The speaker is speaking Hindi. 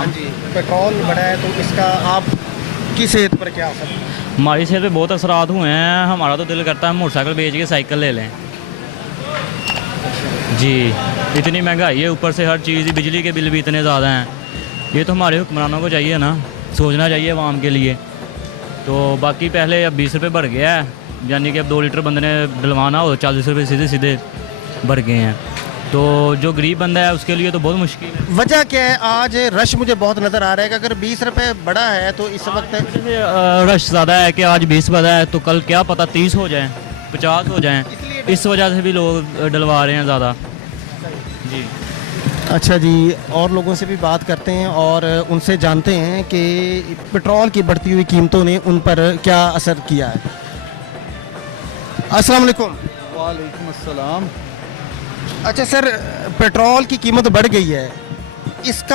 हाँ जी, पेट्रोल बढ़ा है तो इसका आप की सेहत पर क्या असर? हमारी सेहत पे बहुत असरात हुए हैं। हमारा तो दिल करता है मोटरसाइकिल बेच के साइकिल ले लें। जी, इतनी महंगाई है, ऊपर से हर चीज़ ही, बिजली के बिल भी इतने ज़्यादा हैं। ये तो हमारे हुक्मरानों को चाहिए ना, सोचना चाहिए आवाम के लिए। तो बाकी पहले अब 20 रुपये बढ़ गया है, यानी कि अब 2 लीटर बंदे ने डलवाना हो 40 रुपये सीधे सीधे बढ़ गए हैं। तो जो गरीब बंदा है उसके लिए तो बहुत मुश्किल है। वजह क्या है? आज रश मुझे बहुत नज़र आ रहा है कि अगर 20 रुपये बढ़ा है तो इस वक्त रश ज़्यादा है कि आज 20 बढ़ा है तो कल क्या पता 30 हो जाए, 50 हो जाएं। इस वजह से भी लोग डलवा रहे हैं ज़्यादा। जी, अच्छा जी, और लोगों से भी बात करते हैं और उनसे जानते हैं कि पेट्रोल की बढ़ती हुई कीमतों ने उन पर क्या असर किया है। अस्सलाम वालेकुम। वालेकुम अस्सलाम। अच्छा सर, पेट्रोल की कीमत बढ़ गई है, इसका